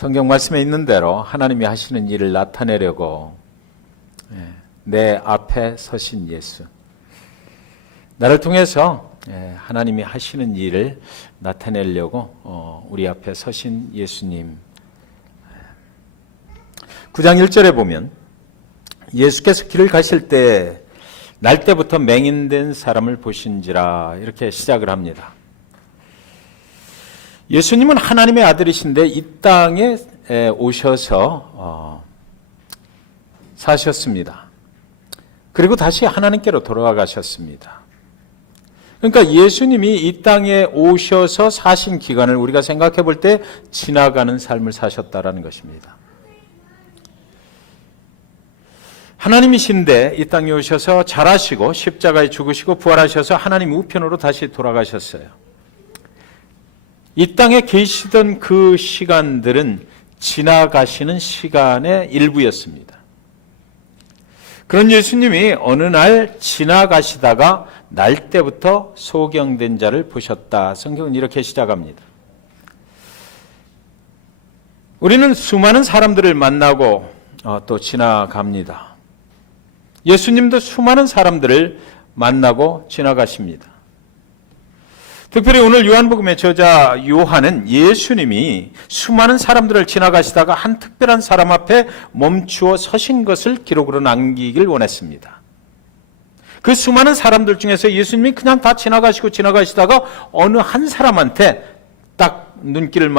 성경 말씀에 있는 대로 하나님이 하시는 일을 나타내려고 내 앞에 서신 예수, 나를 통해서 하나님이 하시는 일을 나타내려고 우리 앞에 서신 예수님. 9장 1절에 보면 예수께서 길을 가실 때 날 때부터 맹인된 사람을 보신지라, 이렇게 시작을 합니다. 예수님은 하나님의 아들이신데 이 땅에 오셔서 사셨습니다. 그리고 다시 하나님께로 돌아가셨습니다. 그러니까 예수님이 이 땅에 오셔서 사신 기간을 우리가 생각해 볼 때 지나가는 삶을 사셨다라는 것입니다. 하나님이신데 이 땅에 오셔서 자라시고 십자가에 죽으시고 부활하셔서 하나님 우편으로 다시 돌아가셨어요. 이 땅에 계시던 그 시간들은 지나가시는 시간의 일부였습니다. 그런 예수님이 어느 날 지나가시다가 날 때부터 소경된 자를 보셨다. 성경은 이렇게 시작합니다. 우리는 수많은 사람들을 만나고 또 지나갑니다. 예수님도 수많은 사람들을 만나고 지나가십니다. 특별히 오늘 요한복음의 저자 요한은 예수님이 수많은 사람들을 지나가시다가 한 특별한 사람 앞에 멈추어 서신 것을 기록으로 남기길 원했습니다. 그 수많은 사람들 중에서 예수님이 그냥 다 지나가시다가 어느 한 사람한테 딱 눈길을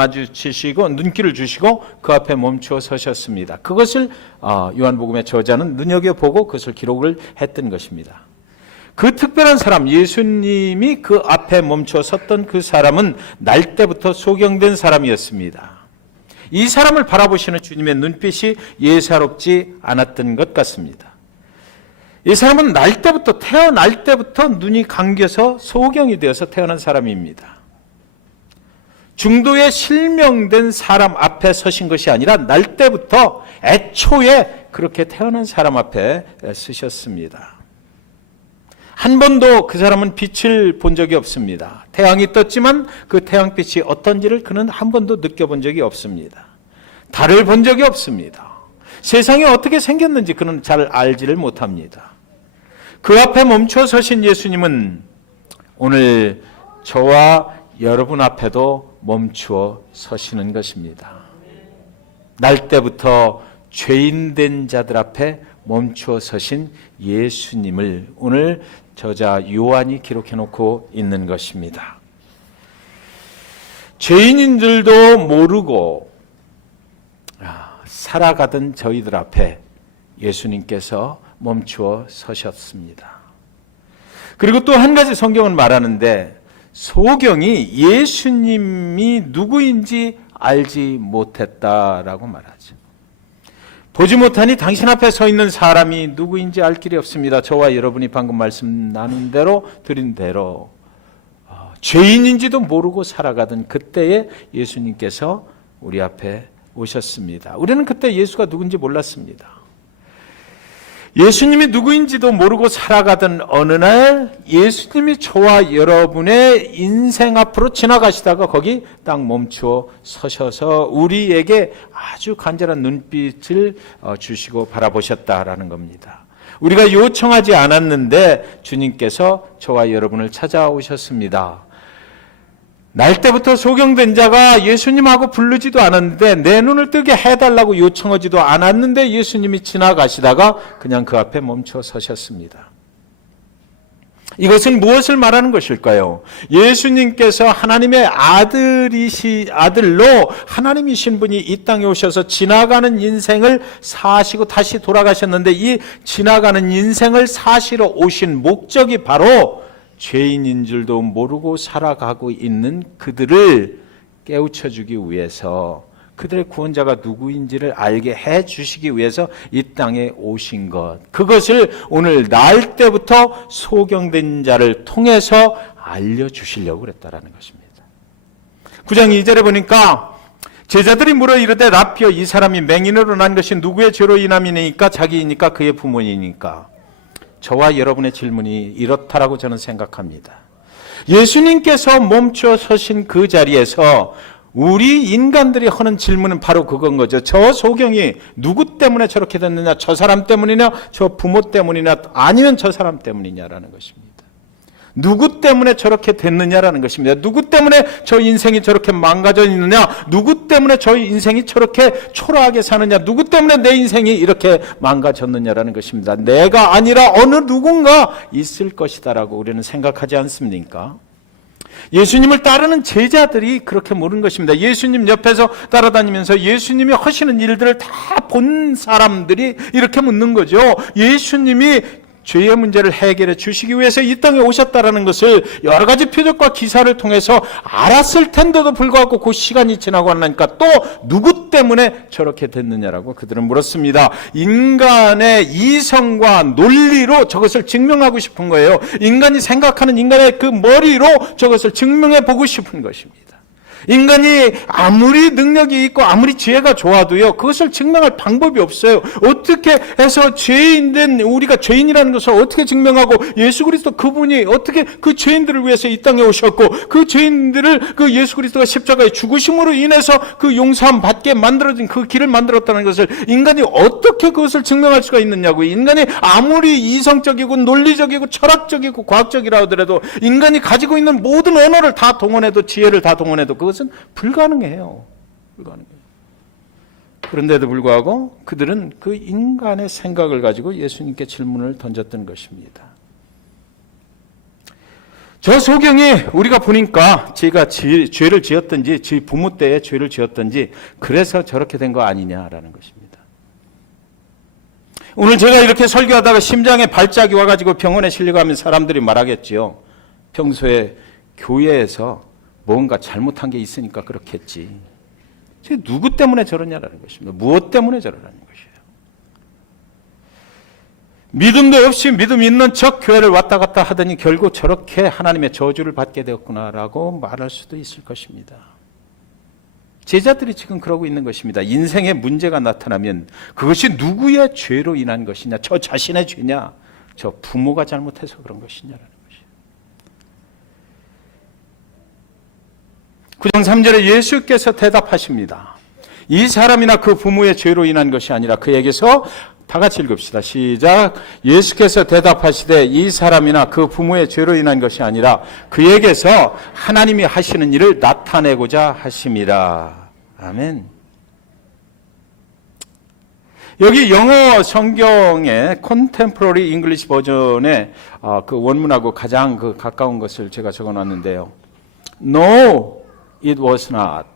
주시고 그 앞에 멈추어 서셨습니다. 그것을 요한복음의 저자는 눈여겨보고 그것을 기록을 했던 것입니다. 그 특별한 사람, 예수님이 그 앞에 멈춰 섰던 그 사람은 날 때부터 소경된 사람이었습니다. 이 사람을 바라보시는 주님의 눈빛이 예사롭지 않았던 것 같습니다. 이 사람은 태어날 때부터 눈이 감겨서 소경이 되어서 태어난 사람입니다. 중도에 실명된 사람 앞에 서신 것이 아니라 날 때부터 애초에 그렇게 태어난 사람 앞에 서셨습니다. 한 번도 그 사람은 빛을 본 적이 없습니다. 태양이 떴지만 그 태양빛이 어떤지를 그는 한 번도 느껴본 적이 없습니다. 달을 본 적이 없습니다. 세상이 어떻게 생겼는지 그는 잘 알지를 못합니다. 그 앞에 멈춰 서신 예수님은 오늘 저와 여러분 앞에도 멈추어 서시는 것입니다. 날 때부터 죄인된 자들 앞에 멈추어 서신 예수님을 오늘 저자 요한이 기록해 놓고 있는 것입니다. 죄인인 줄도 모르고 살아가던 저희들 앞에 예수님께서 멈추어 서셨습니다. 그리고 또 한 가지 성경은 말하는데 소경이 예수님이 누구인지 알지 못했다라고 말하죠. 보지 못하니 당신 앞에 서 있는 사람이 누구인지 알 길이 없습니다. 저와 여러분이 방금 말씀 나눈 대로 드린 대로 죄인인지도 모르고 살아가던 그때에 예수님께서 우리 앞에 오셨습니다. 우리는 그때 예수가 누군지 몰랐습니다. 예수님이 누구인지도 모르고 살아가던 어느 날 예수님이 저와 여러분의 인생 앞으로 지나가시다가 거기 딱 멈추어 서셔서 우리에게 아주 간절한 눈빛을 주시고 바라보셨다라는 겁니다. 우리가 요청하지 않았는데 주님께서 저와 여러분을 찾아오셨습니다. 날 때부터 소경된 자가 예수님하고 부르지도 않았는데 내 눈을 뜨게 해달라고 요청하지도 않았는데 예수님이 지나가시다가 그냥 그 앞에 멈춰 서셨습니다. 이것은 무엇을 말하는 것일까요? 예수님께서 하나님의 아들로 하나님이신 분이 이 땅에 오셔서 지나가는 인생을 사시고 다시 돌아가셨는데 이 지나가는 인생을 사시러 오신 목적이 바로 죄인인 줄도 모르고 살아가고 있는 그들을 깨우쳐주기 위해서 그들의 구원자가 누구인지를 알게 해주시기 위해서 이 땅에 오신 것, 그것을 오늘 날 때부터 소경된 자를 통해서 알려주시려고 그랬다라는 것입니다. 9장 2절에 보니까 제자들이 물어 이르되 라피어, 이 사람이 맹인으로 난 것이 누구의 죄로 인함이니까? 자기이니까 그의 부모이니까? 저와 여러분의 질문이 이렇다라고 저는 생각합니다. 예수님께서 멈춰 서신 그 자리에서 우리 인간들이 하는 질문은 바로 그건 거죠. 저 소경이 누구 때문에 저렇게 됐느냐? 저 사람 때문이냐? 저 부모 때문이냐? 아니면 저 사람 때문이냐라는 것입니다. 누구 때문에 저렇게 됐느냐라는 것입니다. 누구 때문에 저 인생이 저렇게 망가져 있느냐? 누구 때문에 저 인생이 저렇게 초라하게 사느냐? 누구 때문에 내 인생이 이렇게 망가졌느냐라는 것입니다. 내가 아니라 어느 누군가 있을 것이다라고 우리는 생각하지 않습니까? 예수님을 따르는 제자들이 그렇게 물은 것입니다. 예수님 옆에서 따라다니면서 예수님이 하시는 일들을 다 본 사람들이 이렇게 묻는 거죠. 예수님이 죄의 문제를 해결해 주시기 위해서 이 땅에 오셨다라는 것을 여러 가지 표적과 기사를 통해서 알았을 텐데도 불구하고 그 시간이 지나고 나니까 또 누구 때문에 저렇게 됐느냐라고 그들은 물었습니다. 인간의 이성과 논리로 저것을 증명하고 싶은 거예요. 인간이 생각하는 인간의 그 머리로 저것을 증명해 보고 싶은 것입니다. 인간이 아무리 능력이 있고 아무리 지혜가 좋아도요, 그것을 증명할 방법이 없어요. 어떻게 해서 죄인된 우리가 죄인이라는 것을 어떻게 증명하고, 예수 그리스도 그분이 어떻게 그 죄인들을 위해서 이 땅에 오셨고 그 죄인들을 그 예수 그리스도가 십자가에 죽으심으로 인해서 그 용서함 받게 만들어진 그 길을 만들었다는 것을 인간이 어떻게 그것을 증명할 수가 있느냐고. 인간이 아무리 이성적이고 논리적이고 철학적이고 과학적이라 하더라도 인간이 가지고 있는 모든 언어를 다 동원해도, 지혜를 다 동원해도 그것은 불가능해요. 불가능해요. 그런데도 불구하고 그들은 그 인간의 생각을 가지고 예수님께 질문을 던졌던 것입니다. 저 소경이 우리가 보니까 제가 죄를 지었든지 제 부모 때에 죄를 지었든지 그래서 저렇게 된 거 아니냐라는 것입니다. 오늘 제가 이렇게 설교하다가 심장에 발작이 와가지고 병원에 실려가면 사람들이 말하겠지요. 평소에 교회에서 뭔가 잘못한 게 있으니까 그렇겠지. 누구 때문에 저러냐라는 것입니다. 무엇 때문에 저러냐는 것이에요. 믿음도 없이 믿음 있는 척 교회를 왔다 갔다 하더니 결국 저렇게 하나님의 저주를 받게 되었구나라고 말할 수도 있을 것입니다. 제자들이 지금 그러고 있는 것입니다. 인생에 문제가 나타나면 그것이 누구의 죄로 인한 것이냐, 저 자신의 죄냐, 저 부모가 잘못해서 그런 것이냐라는 9장 3절에 예수께서 대답하십니다. 이 사람이나 그 부모의 죄로 인한 것이 아니라 그에게서, 다 같이 읽읍시다. 시작. 예수께서 대답하시되 이 사람이나 그 부모의 죄로 인한 것이 아니라 그에게서 하나님이 하시는 일을 나타내고자 하심이라. 아멘. 여기 영어 성경의 컨템포러리 잉글리시 버전의 그 원문하고 가장 그 가까운 것을 제가 적어놨는데요. No, it was not.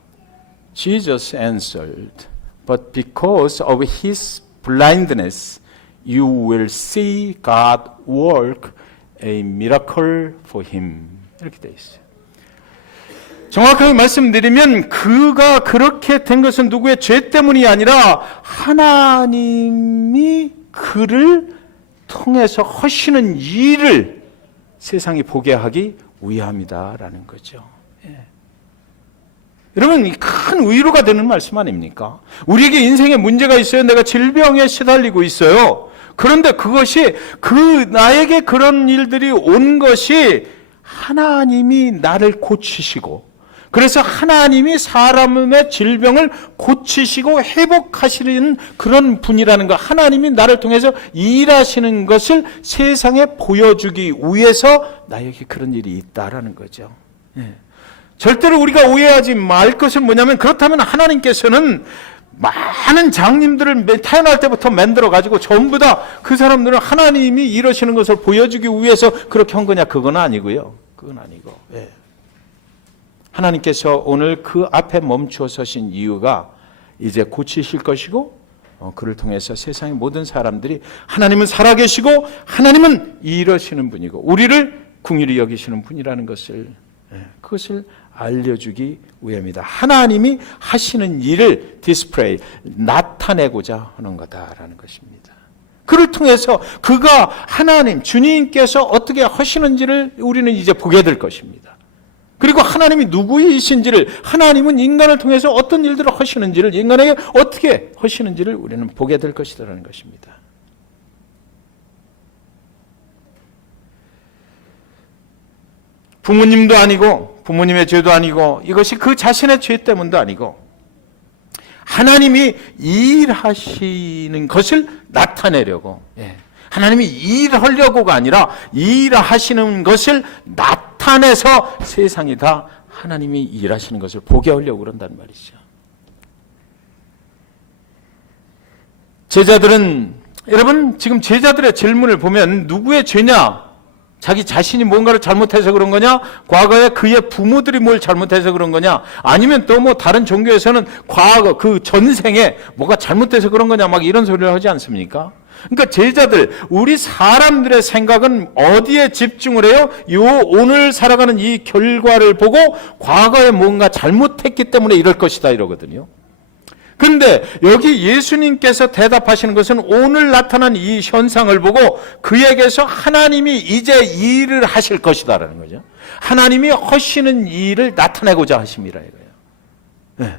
Jesus answered, but because of his blindness, you will see God work a miracle for him. 이렇게 되어 있어요. 정확하게 말씀드리면 그가 그렇게 된 것은 누구의 죄 때문이 아니라 하나님이 그를 통해서 하시는 일을 세상이 보게 하기 위함이다라는 거죠. 여러분, 큰 위로가 되는 말씀 아닙니까? 우리에게 인생에 문제가 있어요. 내가 질병에 시달리고 있어요. 그런데 그것이 나에게 그런 일들이 온 것이 하나님이 나를 고치시고, 그래서 하나님이 사람의 질병을 고치시고 회복하시는 그런 분이라는 것, 하나님이 나를 통해서 일하시는 것을 세상에 보여주기 위해서 나에게 그런 일이 있다라는 거죠. 절대로 우리가 오해하지 말 것은 뭐냐면, 그렇다면 하나님께서는 많은 장님들을 태어날 때부터 만들어가지고 전부 다 그 사람들은 하나님이 이러시는 것을 보여주기 위해서 그렇게 한 거냐? 그건 아니고요. 그건 아니고. 하나님께서 오늘 그 앞에 멈추어 서신 이유가 이제 고치실 것이고, 그를 통해서 세상의 모든 사람들이 하나님은 살아계시고 하나님은 이러시는 분이고 우리를 긍휼히 여기시는 분이라는 것을, 그것을 알려주기 위함이다. 하나님이 하시는 일을 디스플레이, 나타내고자 하는 거다라는 것입니다. 그를 통해서 그가 하나님, 주님께서 어떻게 하시는지를 우리는 이제 보게 될 것입니다. 그리고 하나님이 누구이신지를, 하나님은 인간을 통해서 어떤 일들을 하시는지를, 인간에게 어떻게 하시는지를 우리는 보게 될 것이라는 것입니다. 부모님도 아니고 부모님의 죄도 아니고 이것이 그 자신의 죄 때문도 아니고 하나님이 일하시는 것을 나타내려고, 하나님이 일하려고가 아니라 일하시는 것을 나타내서 세상이 다 하나님이 일하시는 것을 보게 하려고 그런단 말이죠. 제자들은, 여러분 지금 제자들의 질문을 보면 누구의 죄냐? 자기 자신이 뭔가를 잘못해서 그런 거냐? 과거에 그의 부모들이 뭘 잘못해서 그런 거냐? 아니면 또 뭐 다른 종교에서는 과거 그 전생에 뭐가 잘못돼서 그런 거냐? 막 이런 소리를 하지 않습니까? 그러니까 제자들, 우리 사람들의 생각은 어디에 집중을 해요? 요 오늘 살아가는 이 결과를 보고 과거에 뭔가 잘못했기 때문에 이럴 것이다 이러거든요. 그런데 여기 예수님께서 대답하시는 것은 오늘 나타난 이 현상을 보고 그에게서 하나님이 이제 일을 하실 것이다라는 거죠. 하나님이 하시는 일을 나타내고자 하심이라 이거예요. 네.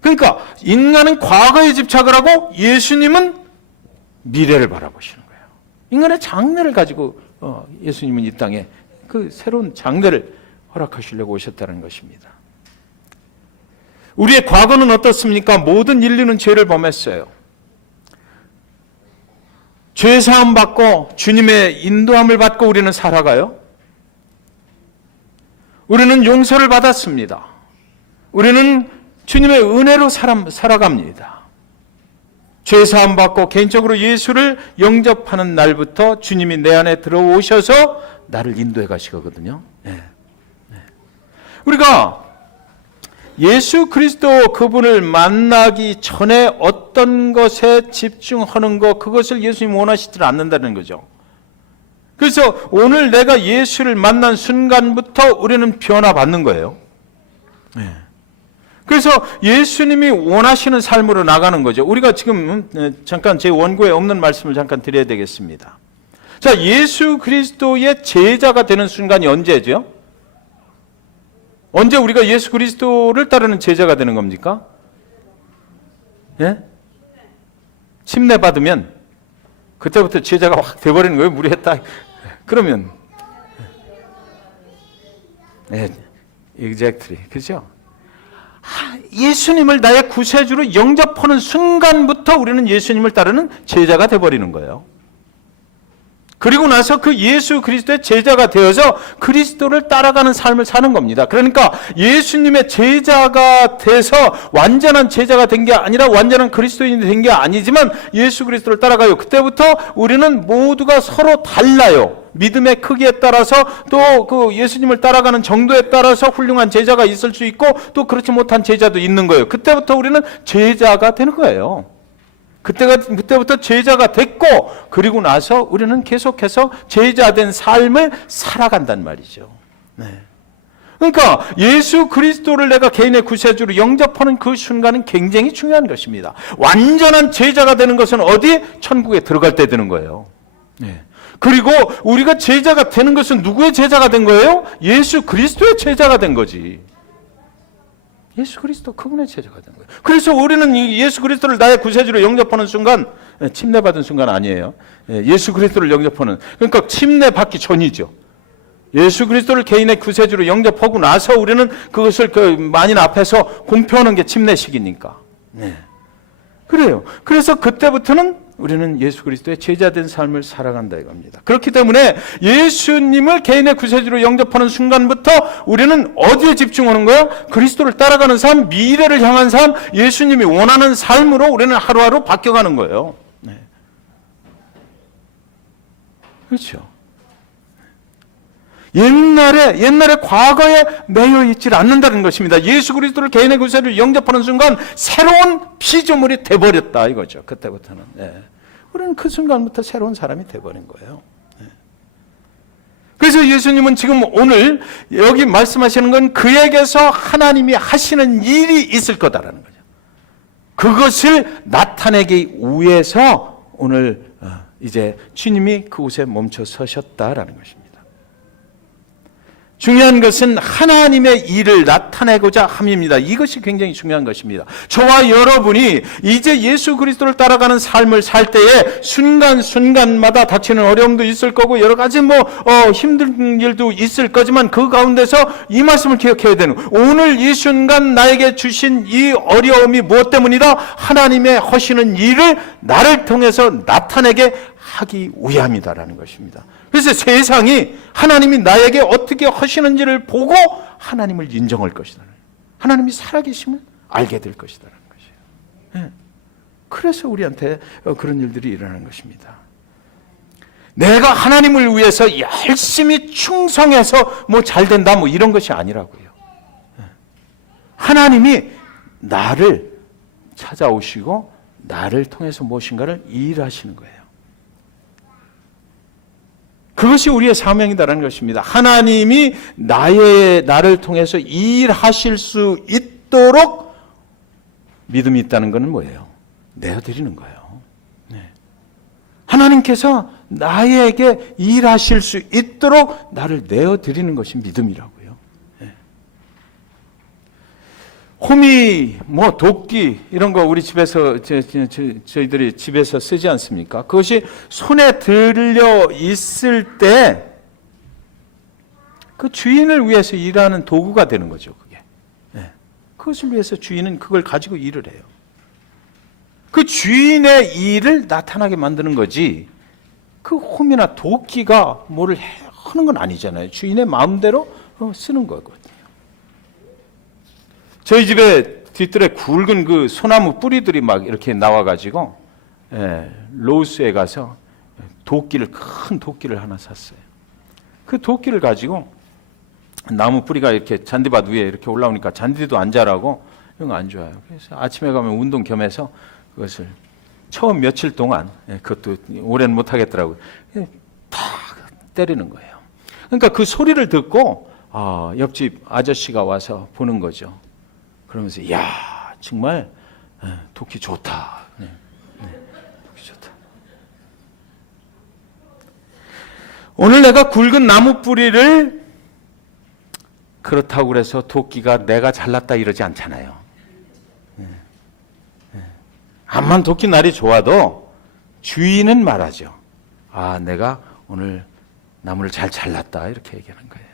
그러니까 인간은 과거에 집착을 하고 예수님은 미래를 바라보시는 거예요. 인간의 장래를 가지고 예수님은 이 땅에 그 새로운 장래를 허락하시려고 오셨다는 것입니다. 우리의 과거는 어떻습니까? 모든 인류는 죄를 범했어요. 죄 사함 받고 주님의 인도함을 받고 우리는 살아가요. 우리는 용서를 받았습니다. 우리는 주님의 은혜로 살아갑니다. 죄 사함 받고 개인적으로 예수를 영접하는 날부터 주님이 내 안에 들어오셔서 나를 인도해 가시거든요. 우리가 예수 그리스도 그분을 만나기 전에 어떤 것에 집중하는 것, 그것을 예수님 원하시지 않는다는 거죠. 그래서 오늘 내가 예수를 만난 순간부터 우리는 변화받는 거예요. 그래서 예수님이 원하시는 삶으로 나가는 거죠. 우리가 지금 잠깐 제 원고에 없는 말씀을 잠깐 드려야 되겠습니다. 자, 예수 그리스도의 제자가 되는 순간이 언제죠? 언제 우리가 예수 그리스도를 따르는 제자가 되는 겁니까? 예? 침례 받으면 그때부터 제자가 확 돼버리는 거예요. 무리했다. 그러면 exactly. 그죠? 예수님을 나의 구세주로 영접하는 순간부터 우리는 예수님을 따르는 제자가 돼버리는 거예요. 그리고 나서 그 예수 그리스도의 제자가 되어서 그리스도를 따라가는 삶을 사는 겁니다. 그러니까 예수님의 제자가 돼서 완전한 제자가 된 게 아니라 완전한 그리스도인이 된 게 아니지만 예수 그리스도를 따라가요. 그때부터 우리는 모두가 서로 달라요. 믿음의 크기에 따라서 또 그 예수님을 따라가는 정도에 따라서 훌륭한 제자가 있을 수 있고 또 그렇지 못한 제자도 있는 거예요. 그때부터 우리는 제자가 되는 거예요. 그때부터 제자가 됐고, 그리고 나서 우리는 계속해서 제자된 삶을 살아간단 말이죠. 그러니까 예수 그리스도를 내가 개인의 구세주로 영접하는 그 순간은 굉장히 중요한 것입니다. 완전한 제자가 되는 것은 어디? 천국에 들어갈 때 되는 거예요. 그리고 우리가 제자가 되는 것은 누구의 제자가 된 거예요? 예수 그리스도의 제자가 된 거지. 예수 그리스도 그분의 제자가 된 거예요. 그래서 우리는 예수 그리스도를 나의 구세주로 영접하는 순간, 침례받은 순간 아니에요. 예수 그리스도를 영접하는, 그러니까 침례받기 전이죠. 예수 그리스도를 개인의 구세주로 영접하고 나서 우리는 그것을 그 만인 앞에서 공표하는 게 침례식이니까. 그래요. 그래서 그때부터는 우리는 예수 그리스도의 제자된 삶을 살아간다 이겁니다. 그렇기 때문에 예수님을 개인의 구세주로 영접하는 순간부터 우리는 어디에 집중하는 거야? 그리스도를 따라가는 삶, 미래를 향한 삶, 예수님이 원하는 삶으로 우리는 하루하루 바뀌어가는 거예요. 그렇죠. 옛날에 과거에 매여 있질 않는다는 것입니다. 예수 그리스도를 개인의 구세주로 영접하는 순간 새로운 피조물이 돼버렸다 이거죠. 그때부터는. 우리는 그 순간부터 새로운 사람이 돼버린 거예요. 그래서 예수님은 지금 오늘 여기 말씀하시는 건 그에게서 하나님이 하시는 일이 있을 거다라는 거죠. 그것을 나타내기 위해서 오늘 이제 주님이 그곳에 멈춰 서셨다라는 것입니다. 중요한 것은 하나님의 일을 나타내고자 함입니다. 이것이 굉장히 중요한 것입니다. 저와 여러분이 이제 예수 그리스도를 따라가는 삶을 살 때에 순간순간마다 닥치는 어려움도 있을 거고 여러 가지 힘든 일도 있을 거지만 그 가운데서 이 말씀을 기억해야 되는 거예요. 오늘 이 순간 나에게 주신 이 어려움이 무엇 때문이다? 하나님의 하시는 일을 나를 통해서 나타내게 하기 위함이다라는 것입니다. 그래서 세상이 하나님이 나에게 어떻게 하시는지를 보고 하나님을 인정할 것이다. 하나님이 살아계심을 알게 될 것이다라는 것이에요. 그래서 우리한테 그런 일들이 일어나는 것입니다. 내가 하나님을 위해서 열심히 충성해서 잘 된다 이런 것이 아니라고요. 하나님이 나를 찾아오시고 나를 통해서 무엇인가를 일하시는 거예요. 그것이 우리의 사명이다라는 것입니다. 하나님이 나를 통해서 일하실 수 있도록 믿음이 있다는 것은 뭐예요? 내어드리는 거예요. 네. 하나님께서 나에게 일하실 수 있도록 나를 내어드리는 것이 믿음이라고요. 네. 호미, 도끼 이런 거 우리 집에서 저희들이 집에서 쓰지 않습니까? 그것이 손에 들려 있을 때 그 주인을 위해서 일하는 도구가 되는 거죠. 그게. 네. 그것을 위해서 주인은 그걸 가지고 일을 해요. 그 주인의 일을 나타나게 만드는 거지. 그 홈이나 도끼가 뭐를 하는 건 아니잖아요. 주인의 마음대로 쓰는 거거든요. 저희 집에 뒷뜰에 굵은 그 소나무 뿌리들이 막 이렇게 나와가지고 로스에 가서 큰 도끼를 하나 샀어요. 그 도끼를 가지고 나무 뿌리가 이렇게 잔디밭 위에 이렇게 올라오니까 잔디도 안 자라고 이런 거 안 좋아요. 그래서 아침에 가면 운동 겸해서 그것을 처음 며칠 동안 그것도 오래는 못 하겠더라고요. 탁 때리는 거예요. 그러니까 그 소리를 듣고 옆집 아저씨가 와서 보는 거죠. 그러면서 정말 도끼 좋다. 도끼 좋다. 오늘 내가 굵은 나무 뿌리를 그렇다고 그래서 도끼가 내가 잘났다 이러지 않잖아요. 암만 도끼 날이 좋아도 주인은 말하죠. 내가 오늘 나무를 잘 잘랐다 이렇게 얘기하는 거예요.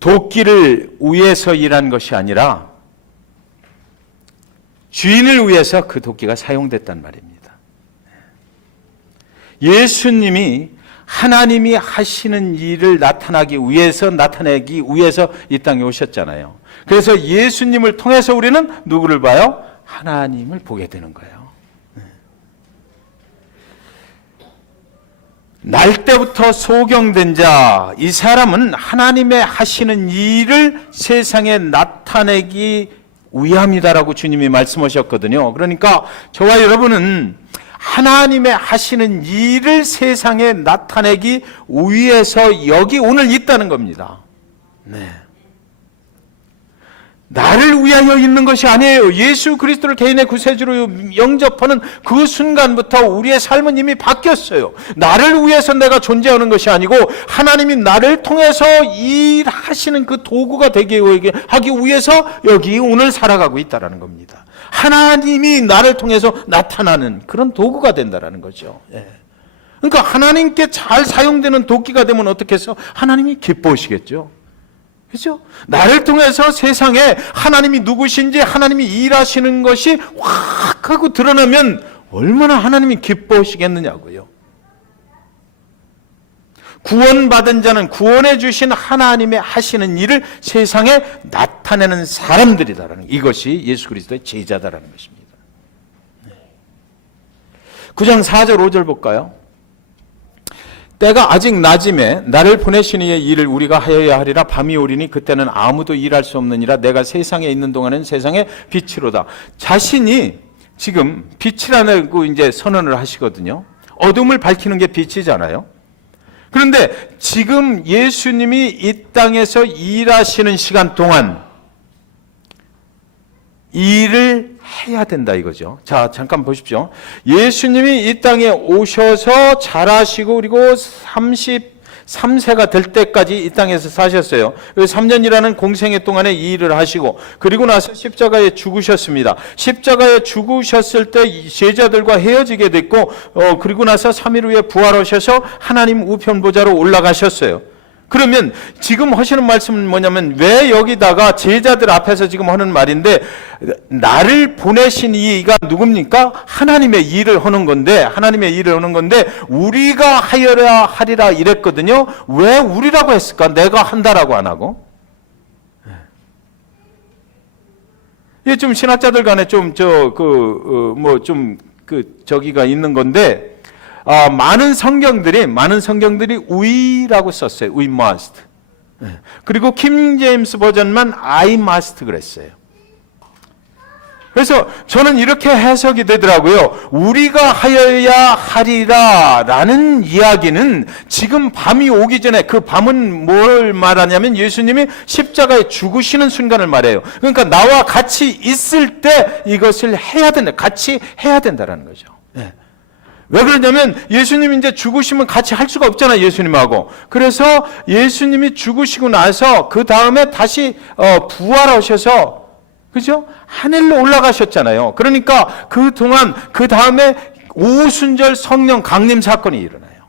도끼를 위해서 일한 것이 아니라 주인을 위해서 그 도끼가 사용됐단 말입니다. 예수님이 하나님이 하시는 일을 나타내기 위해서 이 땅에 오셨잖아요. 그래서 예수님을 통해서 우리는 누구를 봐요? 하나님을 보게 되는 거예요. 날 때부터 소경된 자, 이 사람은 하나님의 하시는 일을 세상에 나타내기 위함이다라고 주님이 말씀하셨거든요. 그러니까 저와 여러분은 하나님의 하시는 일을 세상에 나타내기 위해서 여기 오늘 있다는 겁니다. 네. 나를 위하여 있는 것이 아니에요. 예수 그리스도를 개인의 구세주로 영접하는 그 순간부터 우리의 삶은 이미 바뀌었어요. 나를 위해서 내가 존재하는 것이 아니고 하나님이 나를 통해서 일하시는 그 도구가 되게 하기 위해서 여기 오늘 살아가고 있다는 겁니다. 하나님이 나를 통해서 나타나는 그런 도구가 된다는 거죠. 그러니까 하나님께 잘 사용되는 도끼가 되면 어떻게 해서 하나님이 기뻐하시겠죠. 그렇죠? 나를 통해서 세상에 하나님이 누구신지 하나님이 일하시는 것이 확 하고 드러나면 얼마나 하나님이 기뻐하시겠느냐고요. 구원받은 자는 구원해 주신 하나님의 하시는 일을 세상에 나타내는 사람들이다라는 이것이 예수 그리스도의 제자다라는 것입니다. 9장 4절 5절 볼까요? 때가 아직 낮임에 나를 보내신 이의 일을 우리가 하여야 하리라. 밤이 오리니 그때는 아무도 일할 수 없느니라. 내가 세상에 있는 동안은 세상의 빛이로다. 자신이 지금 빛이라고 이제 선언을 하시거든요. 어둠을 밝히는 게 빛이잖아요. 그런데 지금 예수님이 이 땅에서 일하시는 시간 동안 일을 해야 된다 이거죠. 자, 잠깐 보십시오. 예수님이 이 땅에 오셔서 자라시고 그리고 33세가 될 때까지 이 땅에서 사셨어요. 3년이라는 공생애 동안에 이 일을 하시고 그리고 나서 십자가에 죽으셨습니다. 십자가에 죽으셨을 때 제자들과 헤어지게 됐고 그리고 나서 3일 후에 부활하셔서 하나님 우편 보좌로 올라가셨어요. 그러면 지금 하시는 말씀은 뭐냐면 왜 여기다가 제자들 앞에서 지금 하는 말인데 나를 보내신 이가 누굽니까? 하나님의 일을 하는 건데 하나님의 일을 하는 건데 우리가 하여야 하리라 이랬거든요. 왜 우리라고 했을까? 내가 한다라고 안 하고? 이게 좀 신학자들 간에 저기가 있는 건데 많은 성경들이 we라고 썼어요. we must. 그리고 킹 제임스 버전만 I must 그랬어요. 그래서 저는 이렇게 해석이 되더라고요. 우리가 하여야 하리라 라는 이야기는 지금 밤이 오기 전에 그 밤은 뭘 말하냐면 예수님이 십자가에 죽으시는 순간을 말해요. 그러니까 나와 같이 있을 때 이것을 해야 된다. 같이 해야 된다라는 거죠. 왜 그러냐면 예수님이 이제 죽으시면 같이 할 수가 없잖아요. 예수님하고. 그래서 예수님이 죽으시고 나서 그 다음에 다시 부활하셔서 그죠? 하늘로 올라가셨잖아요. 그러니까 그동안 그 다음에 오순절 성령 강림 사건이 일어나요.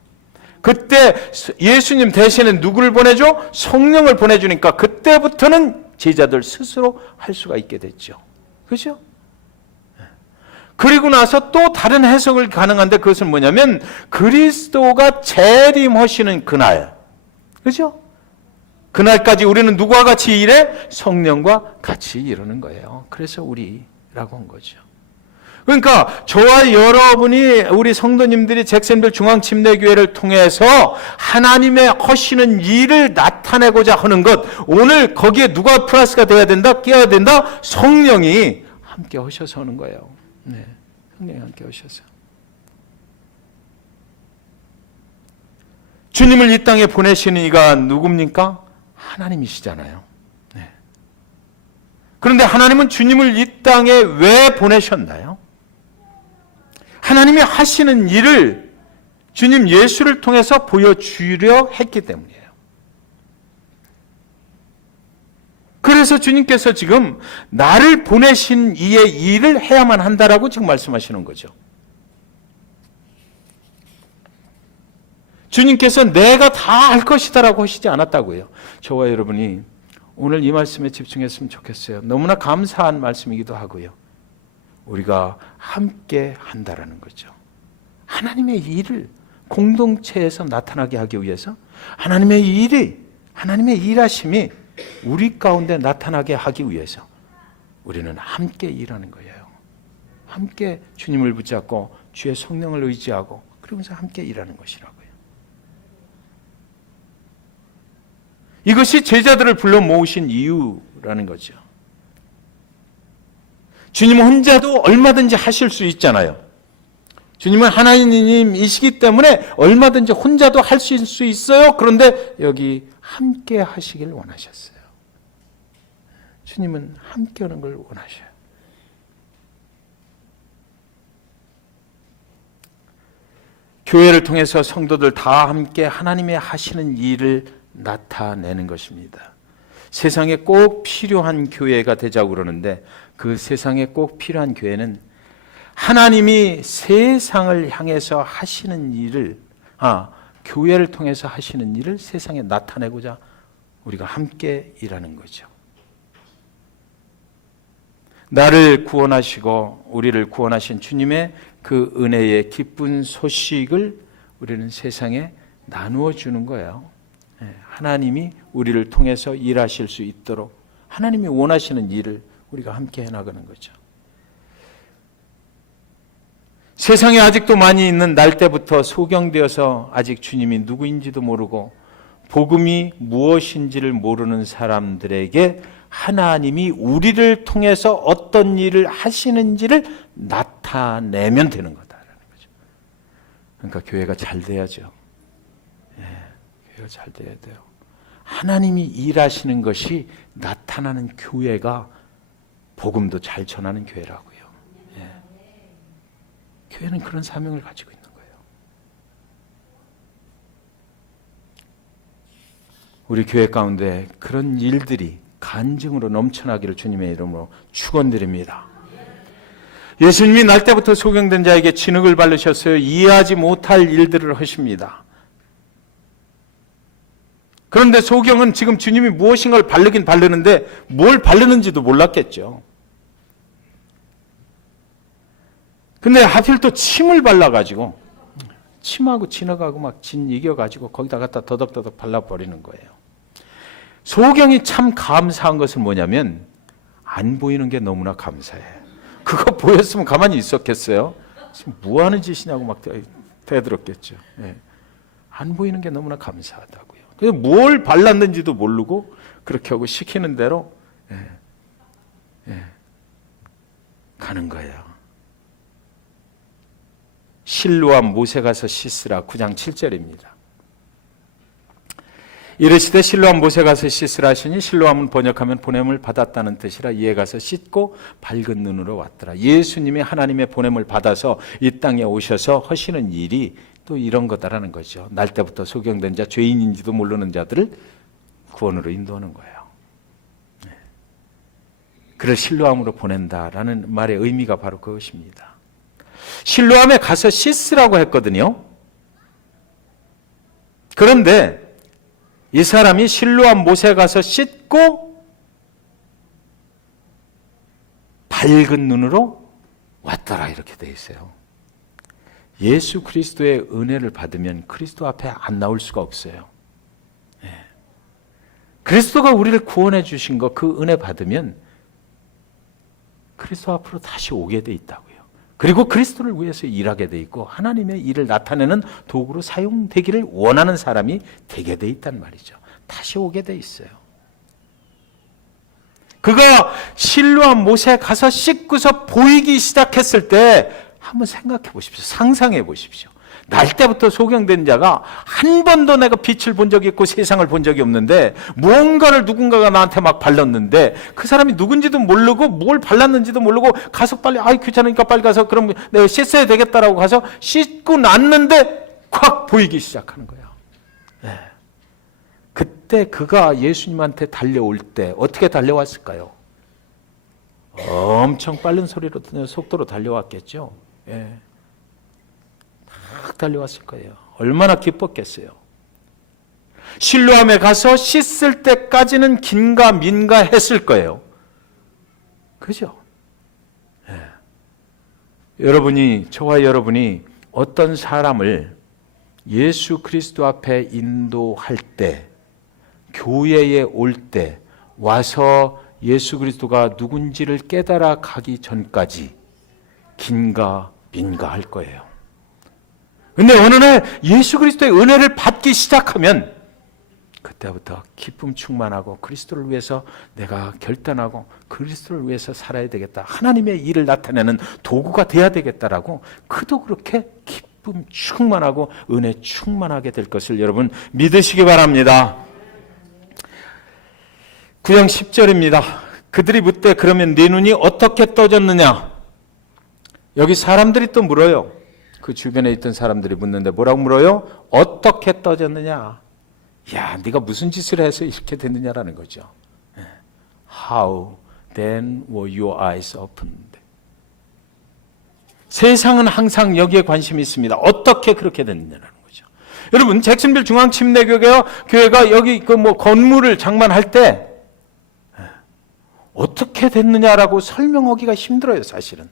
그때 예수님 대신에 누구를 보내죠? 성령을 보내주니까 그때부터는 제자들 스스로 할 수가 있게 됐죠. 그죠? 그리고 나서 또 다른 해석을 가능한데 그것은 뭐냐면 그리스도가 재림하시는 그날, 그죠? 그날까지 우리는 누구와 같이 일해? 성령과 같이 이루는 거예요. 그래서 우리라고 한 거죠. 그러니까 저와 여러분이 우리 성도님들이 잭슨빌 중앙침례교회를 통해서 하나님의 하시는 일을 나타내고자 하는 것, 오늘 거기에 누가 플러스가 돼야 된다? 끼어야 된다? 성령이 함께 하셔서 하는 거예요. 네, 성령이 함께 오셔서 주님을 이 땅에 보내시는 이가 누굽니까? 하나님이시잖아요. 네. 그런데 하나님은 주님을 이 땅에 왜 보내셨나요? 하나님이 하시는 일을 주님 예수를 통해서 보여주려 했기 때문이에요. 그래서 주님께서 지금 나를 보내신 이의 일을 해야만 한다라고 지금 말씀하시는 거죠. 주님께서 내가 다 할 것이다라고 하시지 않았다고요. 저와 여러분이 오늘 이 말씀에 집중했으면 좋겠어요. 너무나 감사한 말씀이기도 하고요. 우리가 함께 한다라는 거죠. 하나님의 일을 공동체에서 나타나게 하기 위해서 하나님의 일하심이 우리 가운데 나타나게 하기 위해서 우리는 함께 일하는 거예요. 함께 주님을 붙잡고 주의 성령을 의지하고 그러면서 함께 일하는 것이라고요. 이것이 제자들을 불러 모으신 이유라는 거죠. 주님 혼자도 얼마든지 하실 수 있잖아요. 주님은 하나님이시기 때문에 얼마든지 혼자도 할 수 있어요. 그런데 여기 함께 하시길 원하셨어요. 주님은 함께 하는 걸 원하셔요. 교회를 통해서 성도들 다 함께 하나님의 하시는 일을 나타내는 것입니다. 세상에 꼭 필요한 교회가 되자고 그러는데 그 세상에 꼭 필요한 교회는 하나님이 세상을 향해서 하시는 일을 교회를 통해서 하시는 일을 세상에 나타내고자 우리가 함께 일하는 거죠. 나를 구원하시고 우리를 구원하신 주님의 그 은혜의 기쁜 소식을 우리는 세상에 나누어 주는 거예요. 하나님이 우리를 통해서 일하실 수 있도록 하나님이 원하시는 일을 우리가 함께 해나가는 거죠. 세상에 아직도 많이 있는 날 때부터 소경되어서 아직 주님이 누구인지도 모르고 복음이 무엇인지를 모르는 사람들에게 하나님이 우리를 통해서 어떤 일을 하시는지를 나타내면 되는 거다라는 거죠. 그러니까 교회가 잘 돼야죠. 교회가 잘 돼야 돼요. 하나님이 일하시는 것이 나타나는 교회가 복음도 잘 전하는 교회라고요. 예. 교회는 그런 사명을 가지고 있는 거예요. 우리 교회 가운데 그런 일들이 간증으로 넘쳐나기를 주님의 이름으로 축원드립니다. 예수님이 날 때부터 소경된 자에게 진흙을 바르셨어요. 이해하지 못할 일들을 하십니다. 그런데 소경은 지금 주님이 무엇인가를 바르긴 바르는데 뭘 바르는지도 몰랐겠죠. 근데 하필 또 침을 발라가지고 침하고 진흙하고 막 진 이겨가지고 거기다 갖다 더덕더덕 발라버리는 거예요. 소경이 참 감사한 것은 뭐냐면 안 보이는 게 너무나 감사해. 그거 보였으면 가만히 있었겠어요? 지금 뭐 하는 짓이냐고 막 대들었겠죠. 예. 안 보이는 게 너무나 감사하다고요. 그래서 뭘 발랐는지도 모르고 그렇게 하고 시키는 대로 가는 거예요. 실로암 못에 가서 씻으라 9장 7절입니다. 이르시되 실로암 못에 가서 씻으라 하시니 실로암은 번역하면 보냄을 받았다는 뜻이라 이에 가서 씻고 밝은 눈으로 왔더라. 예수님이 하나님의 보냄을 받아서 이 땅에 오셔서 하시는 일이 또 이런 거다라는 거죠. 날 때부터 소경된 자, 죄인인지도 모르는 자들을 구원으로 인도하는 거예요. 그를 실로암으로 보낸다라는 말의 의미가 바로 그것입니다. 실로암에 가서 씻으라고 했거든요. 그런데 이 사람이 실로암 못에 가서 씻고 밝은 눈으로 왔더라 이렇게 돼 있어요. 예수 그리스도의 은혜를 받으면 그리스도 앞에 안 나올 수가 없어요. 그리스도가 우리를 구원해 주신 거 그 은혜 받으면 그리스도 앞으로 다시 오게 돼 있다고요. 그리고 그리스도를 위해서 일하게 돼 있고 하나님의 일을 나타내는 도구로 사용되기를 원하는 사람이 되게 돼 있단 말이죠. 다시 오게 돼 있어요. 그가 실로암 못에 가서 씻고서 보이기 시작했을 때 한번 생각해 보십시오. 상상해 보십시오. 날 때부터 소경된 자가 한 번도 내가 빛을 본 적이 있고 세상을 본 적이 없는데 무언가를 누군가가 나한테 막 발랐는데 그 사람이 누군지도 모르고 뭘 발랐는지도 모르고 가서 빨리 귀찮으니까 빨리 가서 그럼 내가 씻어야 되겠다라고 가서 씻고 났는데 콱 보이기 시작하는 거예요. 네. 그때 그가 예수님한테 달려올 때 어떻게 달려왔을까요? 엄청 빠른 속도로 달려왔겠죠. 예. 딱 달려왔을 거예요. 얼마나 기뻤겠어요. 실로암에 가서 씻을 때까지는 긴가 민가 했을 거예요. 그죠? 예. 저와 여러분이 어떤 사람을 예수 그리스도 앞에 인도할 때, 교회에 올 때, 와서 예수 그리스도가 누군지를 깨달아 가기 전까지 긴가 민가 할 거예요. 근데 어느 날 예수 그리스도의 은혜를 받기 시작하면 그때부터 기쁨 충만하고 그리스도를 위해서 내가 결단하고 그리스도를 위해서 살아야 되겠다. 하나님의 일을 나타내는 도구가 돼야 되겠다라고 그도 그렇게 기쁨 충만하고 은혜 충만하게 될 것을 여러분 믿으시기 바랍니다. 9장 10절입니다. 그들이 묻되 그러면 네 눈이 어떻게 떠졌느냐? 여기 사람들이 또 물어요. 그 주변에 있던 사람들이 묻는데 뭐라고 물어요? 어떻게 떠졌느냐? 야, 네가 무슨 짓을 해서 이렇게 됐느냐라는 거죠. How then were your eyes opened? 세상은 항상 여기에 관심이 있습니다. 어떻게 그렇게 됐느냐라는 거죠. 여러분, 잭슨빌 중앙침례교회가 여기 건물을 장만할 때 어떻게 됐느냐라고 설명하기가 힘들어요, 사실은.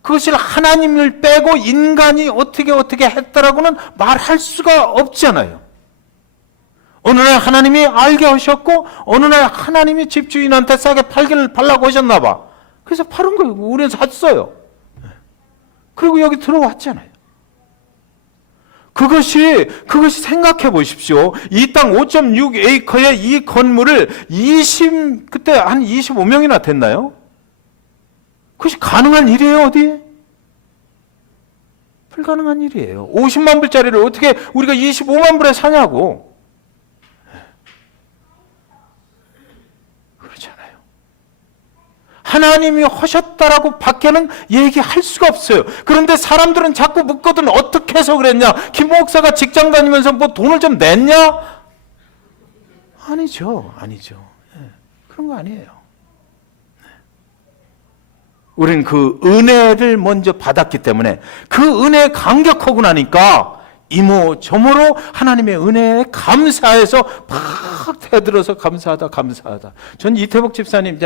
그것을 하나님을 빼고 인간이 어떻게 했다라고는 말할 수가 없잖아요. 어느 날 하나님이 알게 하셨고 어느 날 하나님이 집주인한테 싸게 팔기를 팔라고 하셨나 봐. 그래서 팔은 거예요. 우리는 샀어요. 그리고 여기 들어왔잖아요. 그것이 생각해 보십시오. 이 땅 5.6에이커의 이 건물을 그때 한 25명이나 됐나요? 그것이 가능한 일이에요, 어디? 불가능한 일이에요. 50만 불짜리를 어떻게 우리가 25만 불에 사냐고. 하나님이 하셨다라고 밖에는 얘기할 수가 없어요. 그런데 사람들은 자꾸 묻거든. 어떻게 해서 그랬냐? 김 목사가 직장 다니면서 뭐 돈을 좀 냈냐? 아니죠. 그런 거 아니에요. 우리는 그 은혜를 먼저 받았기 때문에 그 은혜에 감격하고 나니까 이모저모로 하나님의 은혜에 감사해서 팍 대들어서 감사하다. 전 이태복 집사님,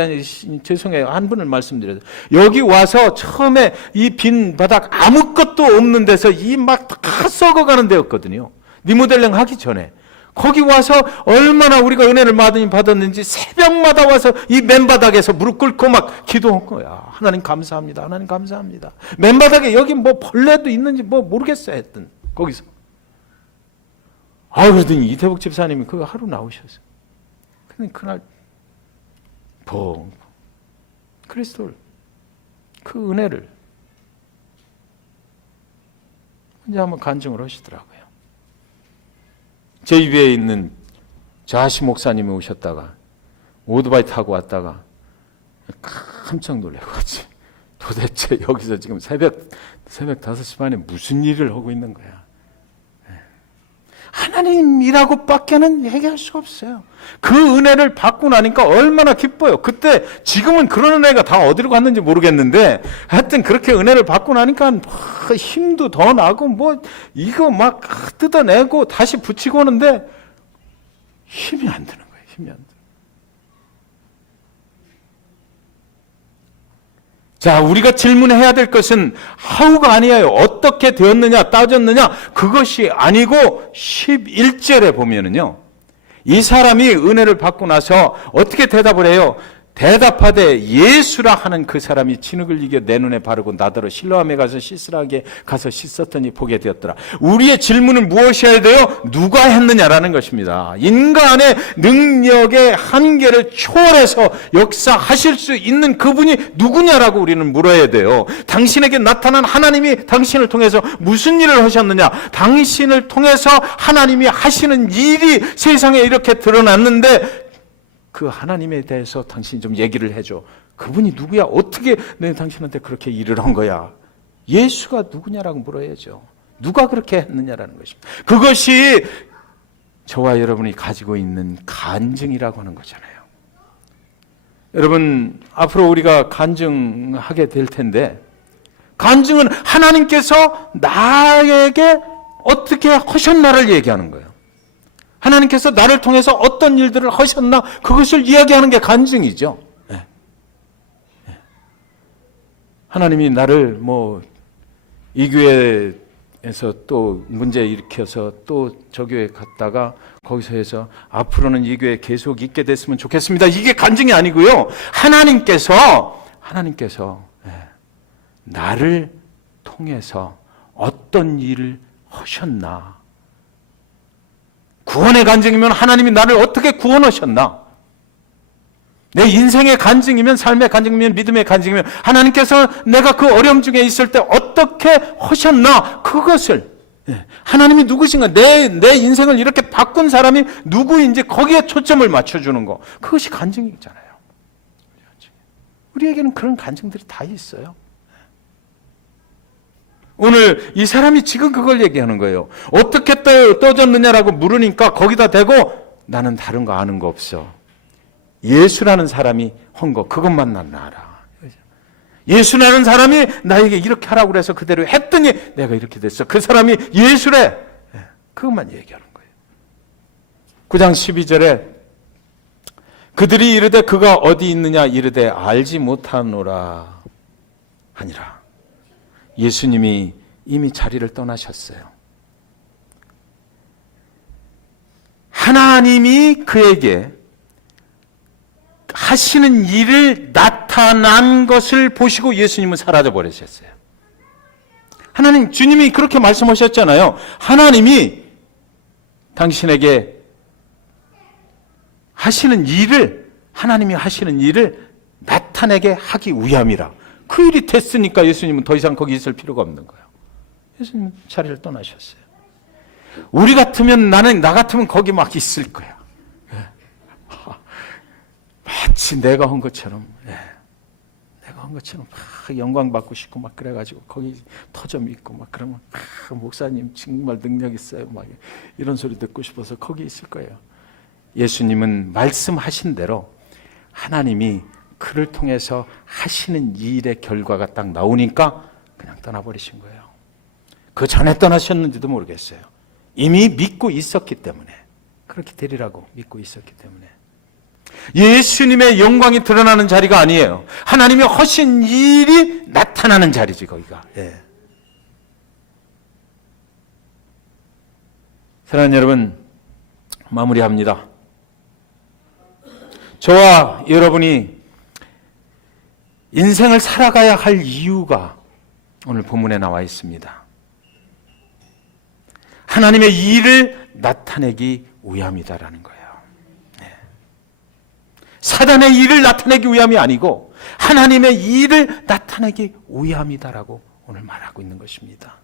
죄송해요, 한 분을 말씀드려요. 여기 와서 처음에 이 빈 바닥 아무것도 없는 데서 이 막 다 썩어가는 데였거든요. 리모델링 하기 전에. 거기 와서 얼마나 우리가 은혜를 많이 받았는지 새벽마다 와서 이 맨바닥에서 무릎 꿇고 막 기도한 거야. 하나님 감사합니다. 하나님 감사합니다. 맨바닥에 여기 뭐 벌레도 있는지 뭐 모르겠어요 했던 거기서. 그러더니 이태복 집사님이 그 하루 나오셨어요. 근데 그날 그리스도를, 그 은혜를 혼자 한번 간증을 하시더라고요. 제 위에 있는 자시 목사님이 오셨다가 오토바이 타고 왔다가 깜짝 놀래가지고 도대체 여기서 지금 새벽 5시 반에 무슨 일을 하고 있는 거야. 하나님이라고 밖에는 얘기할 수가 없어요. 그 은혜를 받고 나니까 얼마나 기뻐요. 그때 지금은 그런 은혜가 다 어디로 갔는지 모르겠는데 하여튼 그렇게 은혜를 받고 나니까 힘도 더 나고 뭐 이거 막 뜯어내고 다시 붙이고 오는데 힘이 안 드는 거예요. 힘이 안 드는. 자, 우리가 질문해야 될 것은 how가 아니에요. 어떻게 되었느냐, 따졌느냐, 그것이 아니고 11절에 보면은요, 이 사람이 은혜를 받고 나서 어떻게 대답을 해요? 대답하되 예수라 하는 그 사람이 진흙을 이겨 내 눈에 바르고 나더러 실로암에 가서 씻으라게 가서 씻었더니 보게 되었더라. 우리의 질문은 무엇이어야 돼요? 누가 했느냐라는 것입니다. 인간의 능력의 한계를 초월해서 역사하실 수 있는 그분이 누구냐라고 우리는 물어야 돼요. 당신에게 나타난 하나님이 당신을 통해서 무슨 일을 하셨느냐? 당신을 통해서 하나님이 하시는 일이 세상에 이렇게 드러났는데 그 하나님에 대해서 당신이 좀 얘기를 해줘. 그분이 누구야? 어떻게 내 당신한테 그렇게 일을 한 거야? 예수가 누구냐라고 물어야죠. 누가 그렇게 했느냐라는 것입니다. 그것이 저와 여러분이 가지고 있는 간증이라고 하는 거잖아요. 여러분, 앞으로 우리가 간증하게 될 텐데, 간증은 하나님께서 나에게 어떻게 하셨나를 얘기하는 거예요. 하나님께서 나를 통해서 어떤 일들을 하셨나, 그것을 이야기하는 게 간증이죠. 네. 네. 하나님이 나를 이 교회에서 또 문제 일으켜서 또 저 교회 갔다가 거기서 해서 앞으로는 이 교회에 계속 있게 됐으면 좋겠습니다. 이게 간증이 아니고요. 하나님께서 나를 통해서 어떤 일을 하셨나. 구원의 간증이면 하나님이 나를 어떻게 구원하셨나? 내 인생의 간증이면, 삶의 간증이면, 믿음의 간증이면 하나님께서 내가 그 어려움 중에 있을 때 어떻게 하셨나? 그것을, 하나님이 누구신가? 내 인생을 이렇게 바꾼 사람이 누구인지 거기에 초점을 맞춰주는 거. 그것이 간증이잖아요. 우리에게는 그런 간증들이 다 있어요. 오늘 이 사람이 지금 그걸 얘기하는 거예요. 어떻게 떠졌느냐라고 물으니까 거기다 대고 나는 다른 거 아는 거 없어. 예수라는 사람이 한 거, 그것만 난 알아. 예수라는 사람이 나에게 이렇게 하라고 그래서 그대로 했더니 내가 이렇게 됐어. 그 사람이 예수래. 그것만 얘기하는 거예요. 9장 12절에 그들이 이르되 그가 어디 있느냐 이르되 알지 못하노라 하니라. 예수님이 이미 자리를 떠나셨어요. 하나님이 그에게 하시는 일을 나타난 것을 보시고 예수님은 사라져 버리셨어요. 하나님, 주님이 그렇게 말씀하셨잖아요. 하나님이 당신에게 하나님이 하시는 일을 나타내게 하기 위함이라. 그 일이 됐으니까 예수님은 더 이상 거기 있을 필요가 없는 거예요. 예수님은 자리를 떠나셨어요. 우리 같으면 나 같으면 거기 막 있을 거야. 마치 내가 한 것처럼. 한 것처럼 막 영광 받고 싶고 막 그래가지고 거기 터점 있고 막 그러면 목사님 정말 능력 있어요. 막 이런 소리 듣고 싶어서 거기 있을 거예요. 예수님은 말씀하신 대로 하나님이 그를 통해서 하시는 일의 결과가 딱 나오니까 그냥 떠나버리신 거예요. 그 전에 떠나셨는지도 모르겠어요. 이미 믿고 있었기 때문에, 그렇게 되리라고 믿고 있었기 때문에. 예수님의 영광이 드러나는 자리가 아니에요. 하나님의 하신 일이 나타나는 자리지 거기가. 예. 사랑하는 여러분, 마무리합니다. 저와 여러분이 인생을 살아가야 할 이유가 오늘 본문에 나와 있습니다. 하나님의 일을 나타내기 위함이다라는 거예요. 네. 사단의 일을 나타내기 위함이 아니고 하나님의 일을 나타내기 위함이다라고 오늘 말하고 있는 것입니다.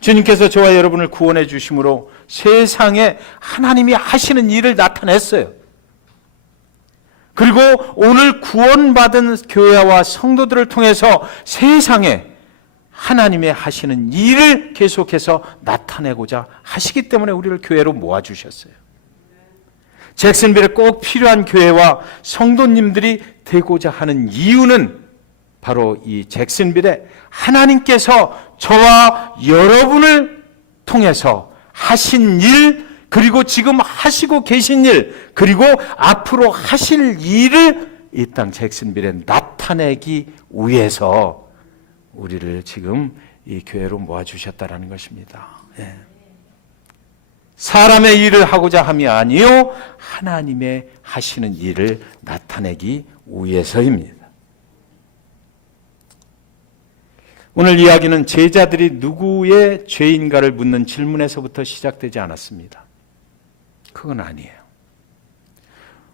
주님께서 저와 여러분을 구원해 주심으로 세상에 하나님이 하시는 일을 나타냈어요. 그리고 오늘 구원받은 교회와 성도들을 통해서 세상에 하나님의 하시는 일을 계속해서 나타내고자 하시기 때문에 우리를 교회로 모아주셨어요. 잭슨빌에 꼭 필요한 교회와 성도님들이 되고자 하는 이유는 바로 이 잭슨빌에 하나님께서 저와 여러분을 통해서 하신 일, 그리고 지금 하시고 계신 일, 그리고 앞으로 하실 일을 이 땅 잭슨빌에 나타내기 위해서 우리를 지금 이 교회로 모아주셨다라는 것입니다. 예. 사람의 일을 하고자 함이 아니요 하나님의 하시는 일을 나타내기 위해서입니다. 오늘 이야기는 제자들이 누구의 죄인가를 묻는 질문에서부터 시작되지 않았습니다. 그건 아니에요.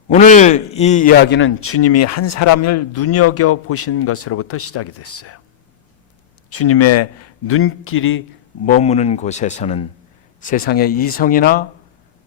오늘 이 이야기는 주님이 한 사람을 눈여겨보신 것으로부터 시작이 됐어요. 주님의 눈길이 머무는 곳에서는 세상의 이성이나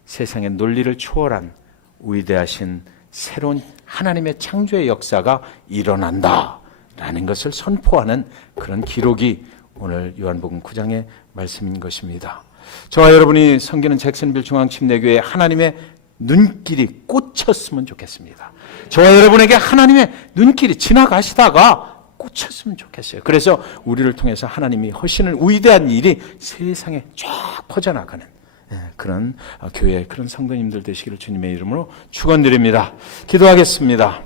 세상의 논리를 초월한 위대하신 새로운 하나님의 창조의 역사가 일어난다라는 것을 선포하는 그런 기록이 오늘 요한복음 9장의 말씀인 것입니다. 저와 여러분이 섬기는 잭슨빌 중앙침례교회에 하나님의 눈길이 꽂혔으면 좋겠습니다. 저와 여러분에게 하나님의 눈길이 지나가시다가 꽂혔으면 좋겠어요. 그래서 우리를 통해서 하나님이 하시는 위대한 일이 세상에 쫙 퍼져나가는 그런 교회, 그런 성도님들 되시기를 주님의 이름으로 축원드립니다. 기도하겠습니다.